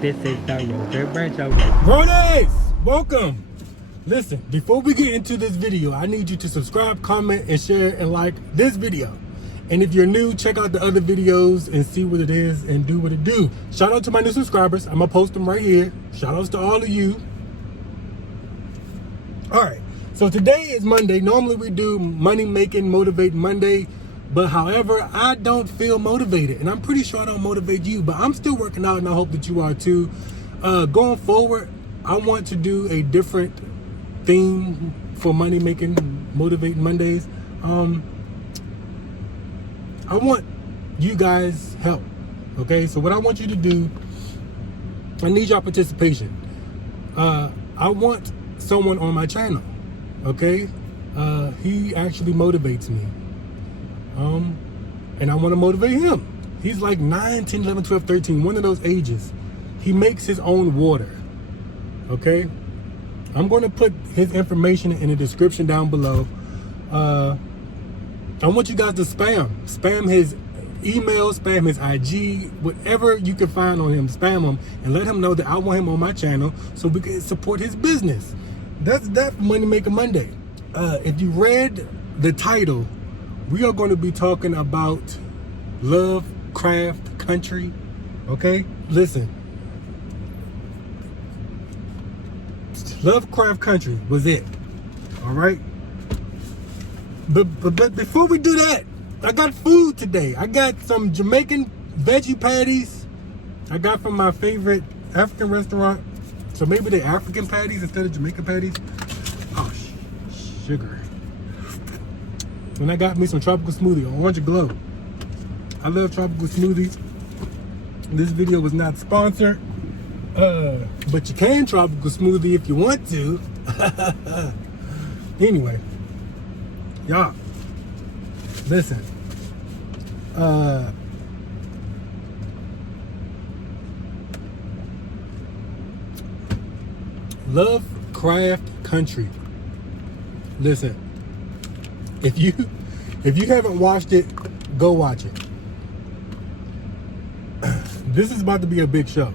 This is the LoveCraft Branch Show. Brothers, welcome. Listen, before we get into this video, I need you to subscribe, comment, and share and like this video. And if you're new, check out the other videos and see what it is and do what it do. Shout out to my new subscribers. I'm gonna post them right here. Shout outs to all of you. All right, so today is Monday. Normally we do money making, motivate Monday. But however, I don't feel motivated, and I'm pretty sure I don't motivate you, but I'm still working out, and I hope that you are too. Going forward, I want to do a different theme for money making, motivate Mondays. I want you guys' help, okay? So what I want you to do, I need your participation. I want someone on my channel, okay? He actually motivates me. And I want to motivate him. He's like 9, 10, 11, 12, 13, one of those ages. He makes his own water, okay? I'm going to put his information in the description down below. I want you guys to spam his email, spam his IG, whatever you can find on him, spam him, and let him know that I want him on my channel so we can support his business. That's that Money Maker Monday. If you read the title, we are going to be talking about LoveCraft Country, okay? Listen, LoveCraft Country was it, all right? But before we do that, I got food today. I got some Jamaican veggie patties I got from my favorite African restaurant. So maybe they're African patties instead of Jamaican patties. Oh, sugar. And I got me some tropical smoothie, Orange Glow. I love tropical smoothies. This video was not sponsored, but you can tropical smoothie if you want to. Anyway, y'all, listen. LoveCraft Country. Listen. If you haven't watched it, go watch it. This is about to be a big show.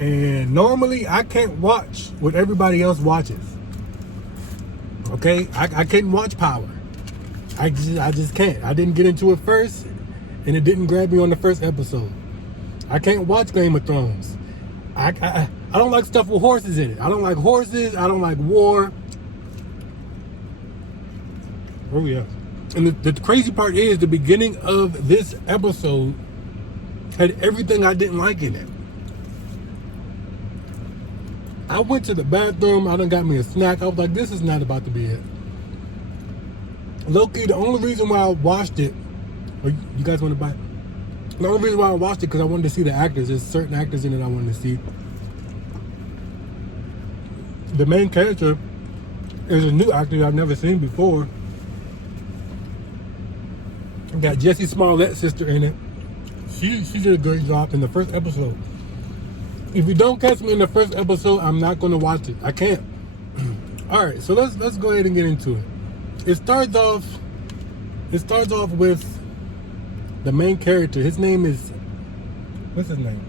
And normally I can't watch what everybody else watches. Okay? I can't watch Power. I just can't. I didn't get into it first, and it didn't grab me on the first episode. I can't watch Game of Thrones. I don't like stuff with horses in it. I don't like horses. I don't like war. Oh yeah. And the crazy part is the beginning of this episode had everything I didn't like in it. I went to the bathroom, I done got me a snack. I was like, this is not about to be it. Low-key, the only reason why I watched it, or you guys want to buy it? The only reason why I watched it because I wanted to see the actors. There's certain actors in it I wanted to see. The main character is a new actor I've never seen before. Got Jessie Smollett's sister in it. She did a great job in the first episode. If you don't catch me in the first episode, I'm not going to watch it. I can't. All right, so let's go ahead and get into it. It starts off with the main character. His name is, what's his name?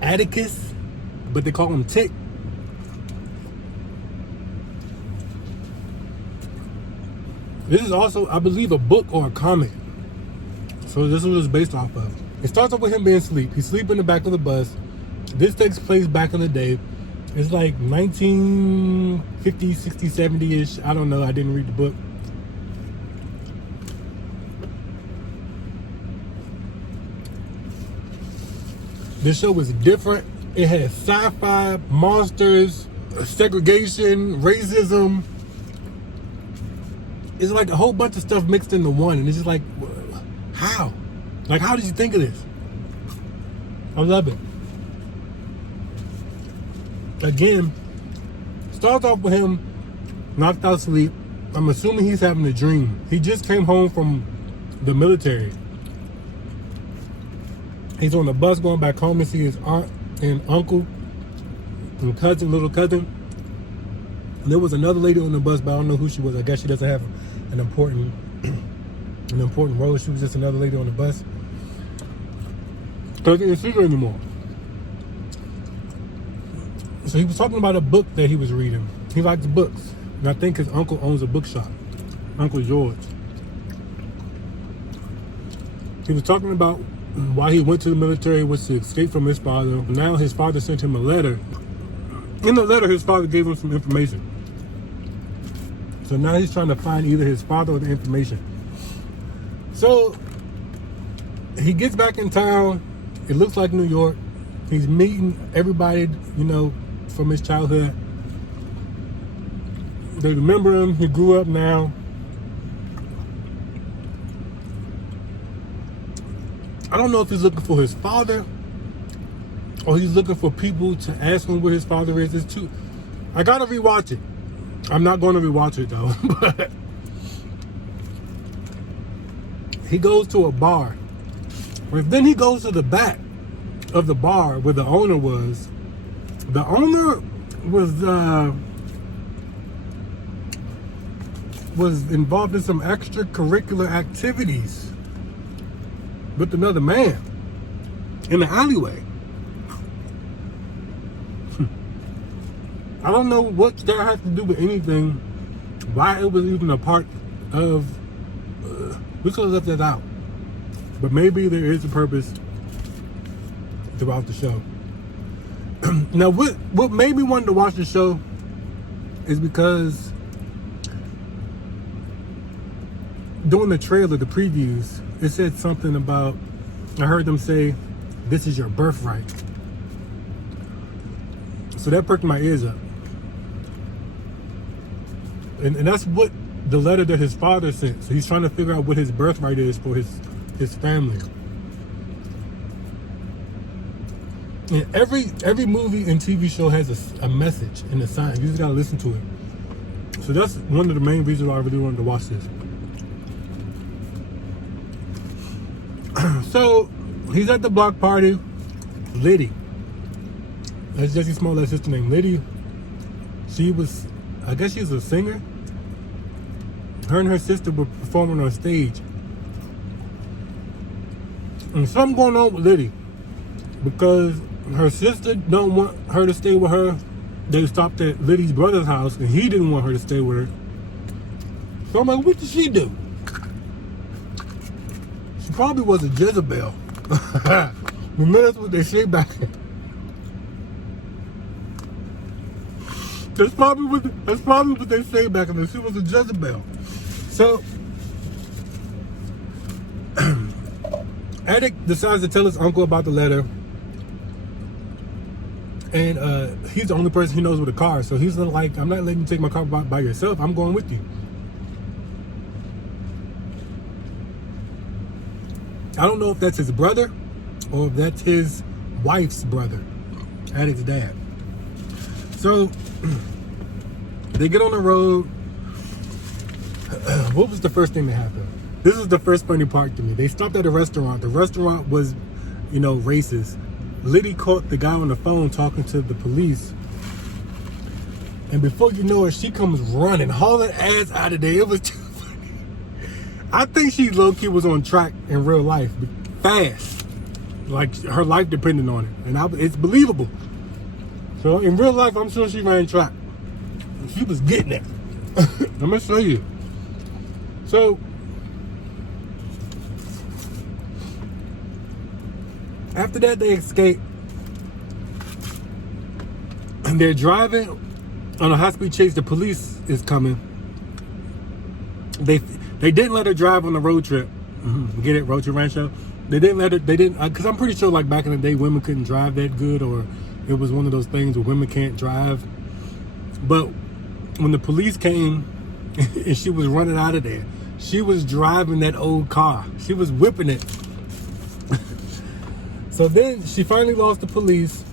Atticus, but they call him Tick. This is also, I believe, a book or a comic. So this is what it's based off of. It starts off with him being asleep. He's sleeping in the back of the bus. This takes place back in the day. It's like 1950, 60, 70-ish. I don't know. I didn't read the book. This show was different. It had sci-fi, monsters, segregation, racism. It's like a whole bunch of stuff mixed into one, and it's just like, how? Like, how did you think of this? I love it. Again, starts off with him knocked out asleep. I'm assuming he's having a dream. He just came home from the military. He's on the bus going back home to see his aunt and uncle and cousin, little cousin. And there was another lady on the bus, but I don't know who she was. I guess she doesn't have an important role. She was just another lady on the bus. because he didn't see her anymore. So he was talking about a book that he was reading. He likes books. And I think his uncle owns a bookshop. Uncle George. He was talking about why he went to the military was to escape from his father. Now his father sent him a letter. In the letter, his father gave him some information. So now he's trying to find either his father or the information. So he gets back in town. It looks like New York. He's meeting everybody, you know, from his childhood. They remember him. He grew up now. I don't know if he's looking for his father or he's looking for people to ask him where his father is. It's too. I gotta rewatch it. I'm not going to rewatch it though. But he goes to a bar. But then he goes to the back of the bar where the owner was. The owner was involved in some extracurricular activities with another man in the alleyway. I don't know what that has to do with anything, why it was even a part of, we could have left that out. But maybe there is a purpose throughout the show. Now, what made me want to watch the show is because during the trailer, the previews, it said something about, I heard them say, "This is your birthright." So that perked my ears up. And that's what the letter that his father sent. So he's trying to figure out what his birthright is for his family. And every movie and TV show has a message and a sign. You just gotta listen to it. So that's one of the main reasons why I really wanted to watch this. So he's at the block party. Liddy, that's Jesse Smollett's sister named Liddy. She was, I guess she was a singer. Her and her sister were performing on stage. And something going on with Liddy, because her sister don't want her to stay with her. They stopped at Liddy's brother's house and he didn't want her to stay with her. So I'm like, what did she do? She probably was a Jezebel. Remember, that's what they say back then. That's probably what they say back then. She was a Jezebel. So Attic decides to tell his uncle about the letter. And he's the only person he knows with a car. So he's like, I'm not letting you take my car by yourself. I'm going with you. I don't know if that's his brother or if that's his wife's brother, Attic's dad. So they get on the road. What was the first thing that happened? This is the first funny part to me. They stopped at a restaurant. The restaurant was, you know, racist. Liddy caught the guy on the phone talking to the police. And before you know it, she comes running, hauling ass out of there. It was too funny. I think she low-key was on track in real life. Fast. Like her life depended on it. And it's believable. So in real life, I'm sure she ran track. She was getting it. I'm going to show you. So after that, they escape. And they're driving on a high-speed chase. The police is coming. They didn't let her drive on the road trip. Get it? Road trip rancho. They didn't let her. They didn't, because I'm pretty sure like back in the day, women couldn't drive that good, or it was one of those things where women can't drive. But when the police came and she was running out of there, she was driving that old car. She was whipping it. So then she finally lost the police.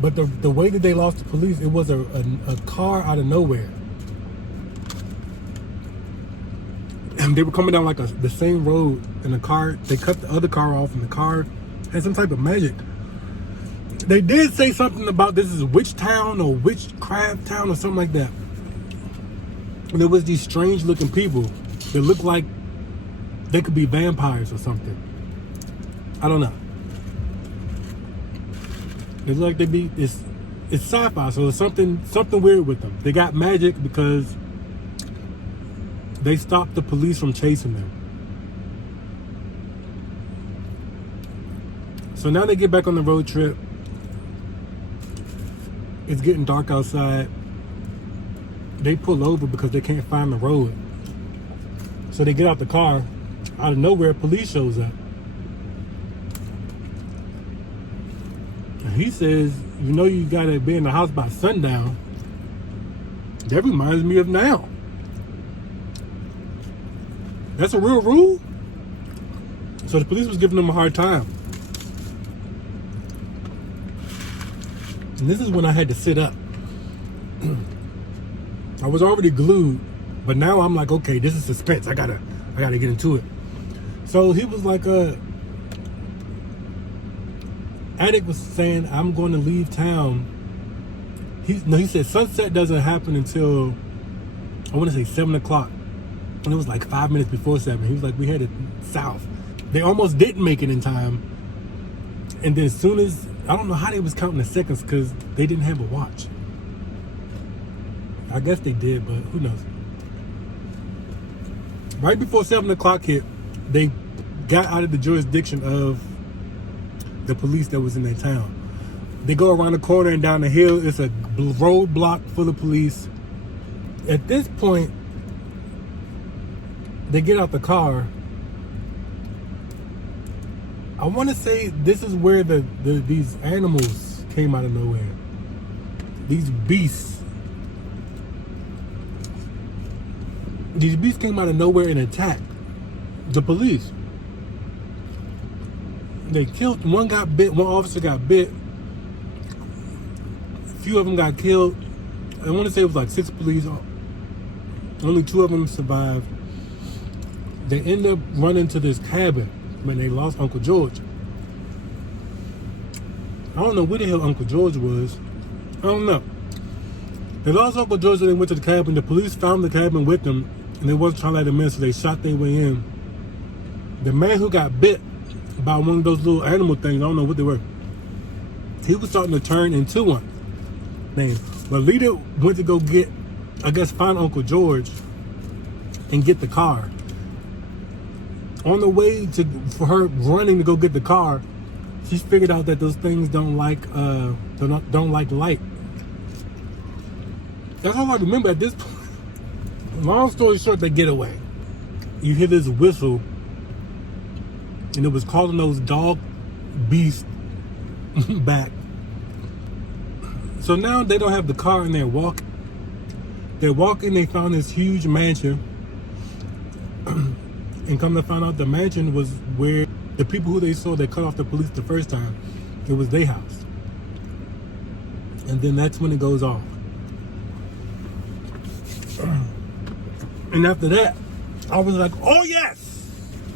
But the way that they lost the police, it was a car out of nowhere. And they were coming down like the same road, and the car, they cut the other car off, and the car had some type of magic. They did say something about this is witch town or witchcraft town or something like that. And there was these strange looking people that looked like they could be vampires or something. I don't know. It's like it's sci-fi, so there's something weird with them. They got magic because they stopped the police from chasing them. So now they get back on the road trip. It's getting dark outside. They pull over because they can't find the road. So they get out the car. Out of nowhere, police shows up. And he says, you know you gotta be in the house by sundown. That reminds me of now. That's a real rule? So the police was giving them a hard time. And this is when I had to sit up. I was already glued, but now I'm like, okay, this is suspense. I gotta get into it. So he was like, Addict was saying, I'm going to leave town. He said sunset doesn't happen until, I want to say 7 o'clock. And it was like 5 minutes before 7. He was like, we headed south. They almost didn't make it in time. And then as soon as, I don't know how they was counting the seconds because they didn't have a watch. I guess they did, but who knows. Right before 7 o'clock hit, they got out of the jurisdiction of the police that was in their town. They go around the corner and down the hill. It's a roadblock full of police. At this point, they get out the car. I want to say this is where these animals came out of nowhere. These beasts. These beasts came out of nowhere and attacked the police. They killed, one got bit, one officer got bit. A few of them got killed. I want to say it was like 6 police. Only 2 of them survived. They end up running to this cabin when they lost Uncle George. I don't know where the hell Uncle George was. I don't know. They lost Uncle George and they went to the cabin. The police found the cabin with them and they wasn't trying to let them in, so they shot their way in. The man who got bit by one of those little animal things, I don't know what they were, he was starting to turn into one. But Lita went to go get, I guess, find Uncle George and get the car. On the way for her running to go get the car, she figured out that those things don't like light. That's all I remember at this point. Long story short, they get away. You hear this whistle, and it was calling those dog beasts back. So now they don't have the car and they're walking. They're walking, they found this huge mansion. And come to find out the mansion was where the people who they saw that cut off the police the first time, it was their house. And then that's when it goes off. And after that, I was like, oh yes!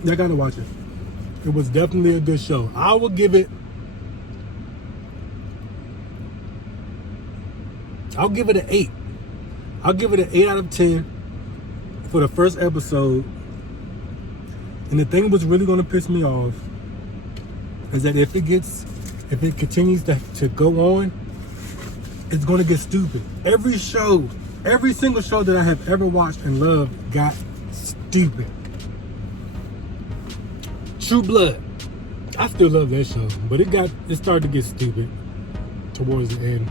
I gotta watch it. It was definitely a good show. I will give it, I'll give it an 8. I'll give it an 8 out of 10 for the first episode. And the thing was really gonna piss me off is that if it continues to go on, it's gonna get stupid. Every single show that I have ever watched and loved got stupid. True Blood, I still love that show, but it started to get stupid towards the end.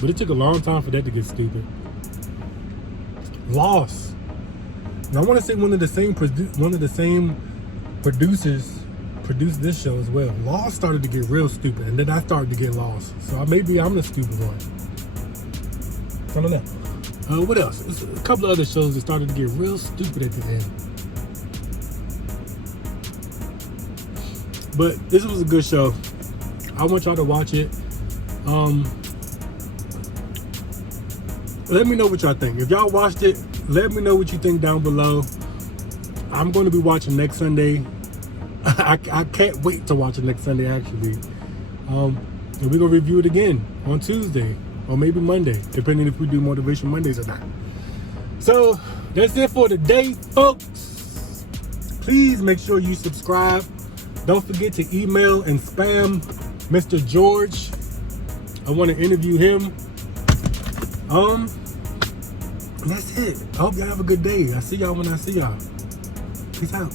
But it took a long time for that to get stupid. Lost. And I want to say one of the same producers produced this show as well. Lost started to get real stupid, and then I started to get lost. So maybe I'm the stupid one. I don't know. What else? There's a couple of other shows that started to get real stupid at the end. But this was a good show. I want y'all to watch it. Let me know what y'all think. If y'all watched it, let me know what you think down below. I'm going to be watching next Sunday. I can't wait to watch it next Sunday, actually. And we're going to review it again on Tuesday or maybe Monday, depending if we do Motivation Mondays or not. So that's it for today, folks. Please make sure you subscribe, Don't forget to email and spam Mr. George. I want to interview him. That's it. I hope y'all have a good day. I see y'all when I see y'all. Peace out.